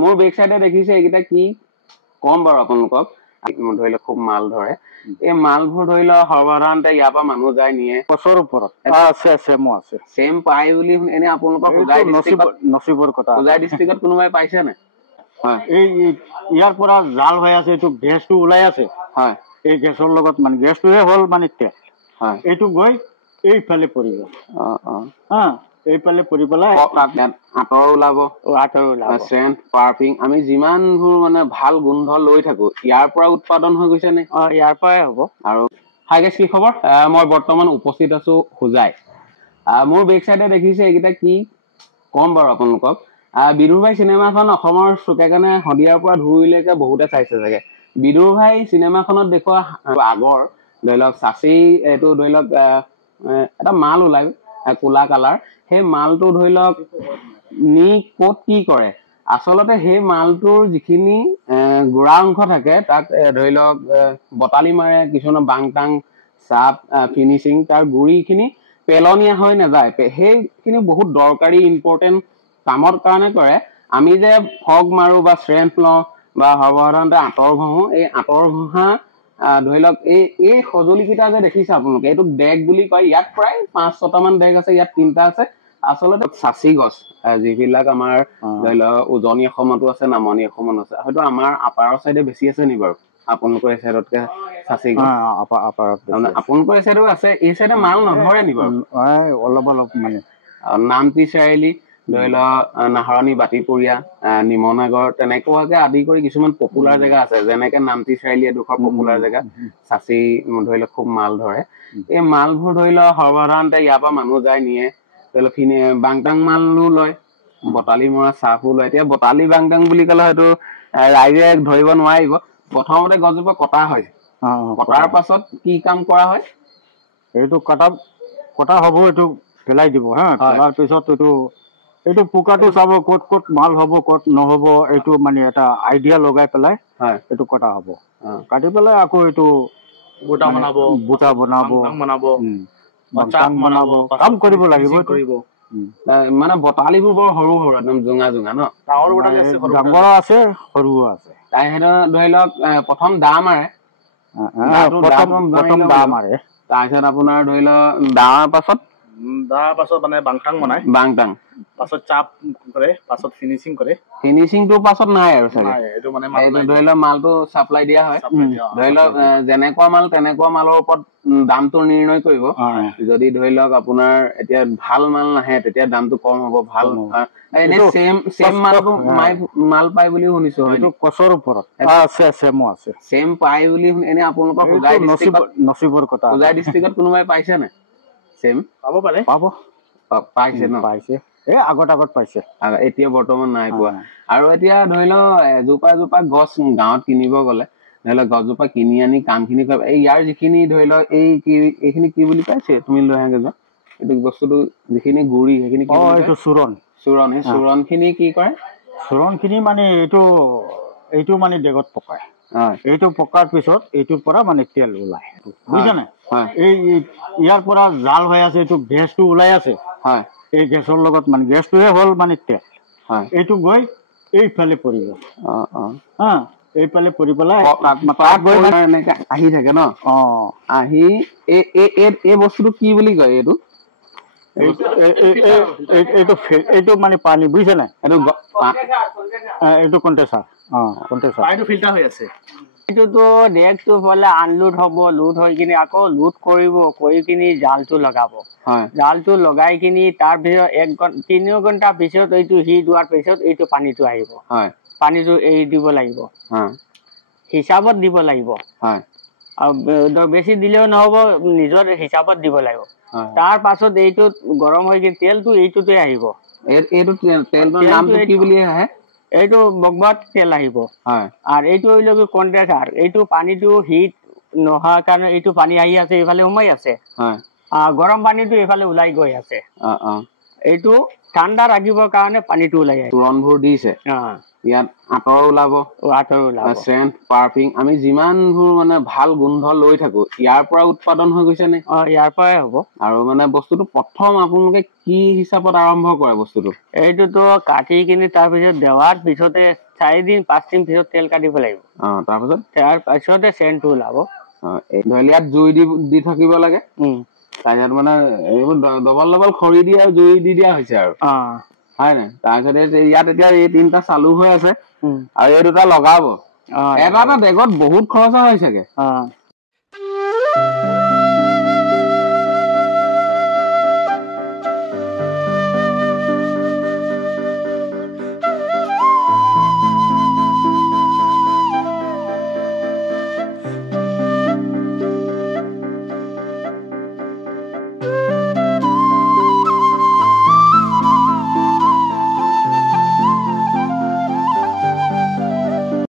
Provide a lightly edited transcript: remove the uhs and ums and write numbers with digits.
মোৰ বেক চাইডে দেখিছে এইকেইটা কি কম বাৰু আপোনালোকক ধৰি লওক খুব মাল ধৰে এই মালবোৰ ধৰি লওক সৰ্বসাধাৰণতে ইয়াৰ পৰা মানুহ যায় নিয়ে বছৰ ওপৰত আছে মোৰ আছে চেম পাই বুলি এনে আপোনালোকৰ নচিবৰ কথা হোজাই ডিষ্ট্ৰিক্টত কোনোবাই পাইছে নে হয় এই ইয়াৰ পৰা জাল হৈ আছে এইটো গেছটো ওলাই আছে হয় এই গেছৰ লগত মানে গেছটোহে হ'ল মানে তেল হয় এইটো গৈ এইফালে পৰিব হা এইফালে পৰি পেলাই আঁতৰ ওলাব চেণ্ট পাৰফিউম আমি যিমানবোৰ মানে ভাল গোন্ধ লৈ থাকো ইয়াৰ পৰা উৎপাদন হৈ গৈছে নে ইয়াৰ পৰাই হ'ব আৰু হাই গাইছ কি খবৰ মই বৰ্তমান উপস্থিত আছো হোজাই মোৰ বেক চাইডে দেখিছে এইকেইটা কি কম বাৰু আপোনালোকক বিদুৰ ভাই চিনেমাখন অসমৰ চুকে কাণে শদিয়াৰ পৰা ধুইলৈকে বহুতে চাইছে চাগে বিদুৰ ভাই চিনেমাখনত দেখুওৱা আগৰ ধৰি লওক চাচি এইটো ধৰি লওক এটা মাল ওলাই কোলা কালাৰ সেই মালটো ধৰি লওক নি ক'ত কি কৰে আচলতে সেই মালটোৰ যিখিনি গুড়া অংশ থাকে তাক ধৰি লওক বটালি মাৰে কিছুমানে বাংটাং চাপ ফিনিচিং তাৰ গুড়িখিনি পেলনীয়া হৈ নাযায় সেইখিনি বহুত দৰকাৰী ইম্পৰ্টেণ্ট কামৰ কাৰণে কৰে আমি যে ফগ মাৰো বা শ্ৰেম্প লওঁ বা সৰ্বসাধাৰণতে আঁতৰ ঘঁহো এই আঁতৰ ঘঁহা ধৰি লওক এই সঁজুলিকেইটা যে দেখিছে আপোনালোকে এইটোক ডেক বুলি কয় ইয়াত প্ৰায় 5-6টামান ডেক আছে ইয়াত 3টা আছে আচলতে চাচি গছ যিবিলাক আমাৰ ধৰি লওক উজনি অসমতো আছে নামনি অসমত আছে হয়তো আমাৰ আপাৰৰ চাইডে বেছি আছে নি বাৰু আপোনালোকৰ এই চাইডতকে চাচি গছ আপোনালোকৰ এই চাইডেও আছে এই চাইডে মাল নধৰে নি বাৰু অলপ মানে নামতি চাৰিআলি ধৰি লওক নাহৰণি বাতিপুৰীয়া নিমনাগৰ তেনেকুৱাকে আদি কৰি কিছুমান পপুলাৰ জেগা আছে যেনেকে নামতি চাৰিআলি এডোখৰ পপুলাৰ জেগা চাচি ধৰি লওক খুব মাল ধৰে এই মালবোৰ ধৰি লওক সৰ্বসাধাৰণতে ইয়াৰ পৰা মানুহ যায় নিয়ে ধৰি লওক বাংটাং মালো লয় বটালি মৰা চাহো লয় এতিয়া বটালি বাংটাং বুলি ক'লে হয়তো ৰাইজে ধৰিব নোৱাৰিব প্ৰথমতে গছজোপা কটা হয় কটাৰ পাছত কি কাম কৰা হয় এইটো কটা হ'ব এইটো পেলাই দিব হা পেলাৰ পিছত এইটো পোকাটো চাব ক'ত ক'ত মাল হ'ব ক'ত নহ'ব এইটো মানে এটা আইডিয়া লগাই পেলাই এইটো কটা হ'ব কাটি পেলাই আকৌ এইটো বুটা বনাব কাম কৰিব লাগিব মানে বটালিবোৰ বৰ সৰু সৰু একদম জোঙা জোঙা ন ডাঙৰ আছে সৰু আছে তাই সেইটো ধৰি লওক প্ৰথম দাম মাৰে তাৰপিছত আপোনাৰ ধৰি লওক দামৰ পাছত মানে বাংটাং বনাই পাছত চাপ কৰে পাছত ফিনিচিংটো পাছত নাই আৰু চাগে ধৰি লওক মালটো চাপ্লাই দিয়া হয় ধৰি লওক যেনেকুৱা মাল তেনেকুৱা মালৰ ওপৰত দামটো নিৰ্ণয় কৰিব যদি ধৰি লওক আপোনাৰ এতিয়া ভাল মাল নাহে তেতিয়া দামটো কম হ'ব ভাল এনে চেম মাল পাই বুলি শুনিছো কচৰ ওপৰত আছে মোৰ আছে চেম পাই বুলি এনে আপোনালোকৰ নচিবৰ কথা হোজাই ডিষ্ট্ৰিক্টত কোনোবাই পাইছে নে চেম পাব পাইছে ন পাইছে আগত পাইছে এতিয়া বৰ্তমান নাই পোৱা আৰু এতিয়া ধৰি লওক এজোপা গছ গাঁৱত কিনিব গ'লে ধৰি লওক গছজোপা কিনি আনি কামখিনি কৰিব ইয়াৰ যিখিনি ধৰি লওক এইখিনি কি বুলি পাইছে তুমি লৈ আহাগে যোৱা এইটো বস্তুটো যিখিনি গুৰি সেইখিনি এইটো চূৰণ সেই চূৰণ খিনি কি কৰে চূৰণ খিনি মানে এইটো মানে ডেগত পকায় এইটো পকাৰ পিছত এইটোৰ পৰা মানে তেল ওলাই বুজিছা নাই এই ইয়াৰ পৰা জাল হৈ আছে এইটো গেছটো ওলাই আছে এই গেছৰ লগত মানে গেছটোহে হ'ল মানে তেল এইটো গৈ এইফালে পৰিব হা এইফালে পৰি পেলাই এনেকে আহি থাকে ন আহি এই বস্তুটো কি বুলি কয় এইটো মানে পানী বুজিছে নাই এইটো কণ্টেচাৰ ফিল্টাৰ হৈ আছে এইটোতো নেক্সট ফালে আনলোড হ'ব লোড হৈ কিনি আকৌ লোড কৰি কিনি জালটো লগাব জালটো লগাই কিনি তাৰপিছত 3 ঘণ্টা পিছত এইটো হিট হোৱাৰ পিছত এইটো পানীটো আহিব পানীটো এৰি দিব লাগিব হিচাপত দিব লাগিব আৰু বেছি দিলেও নহ'ব নিজৰ হিচাপত দিব লাগিব তাৰ পাছত এইটো গৰম হৈ কিনি তেলটো এইটোতে আহিব এইটো তেলটোৰ নামটো কি বুলি আহে এইটো বগবাত তেল আহিব আৰু এইটো হইল কন্ডেন্সাৰ এইটো পানীটো হিট নোহোৱাৰ কাৰণে এইটো পানী আহি আছে এইফালে সোমাই আছে গৰম পানীটো এইফালে ওলাই গৈ আছে এইটো ঠাণ্ডা ৰাখিবৰ কাৰণে পানীটো ওলাই যায় চূৰণবোৰ দিছে ইয়াত আঁতৰ ওলাব চেণ্ট পাৰফিউম আমি যিমানবোৰ মানে ভাল গোন্ধ লৈ থাকো ইয়াৰ পৰা উৎপাদন হৈ গৈছে নে ইয়াৰ পৰাই হ'ব আৰু মানে বস্তুটো প্ৰথম আপোনালোকে কি হিচাপত আৰম্ভ কৰে বস্তুটো এইটোতো কাটি কিনি তাৰপিছত দেৱাৰ পিছতে 4 দিন 5 দিন পিছত তেল কাটিব লাগিব তাৰপিছতে চেণ্টটো ওলাব ইয়াত জুই দি থাকিব লাগে তাৰপিছত মানে এইবোৰ ডবল খৰি দি আৰু জুই দি দিয়া হৈছে আৰু হয় নাই তাৰপিছতে ইয়াত এতিয়া এই 3টা চালু হৈ আছে আৰু এই 2টা লগাব এটা বেগত বহুত খৰচ হয় চাগে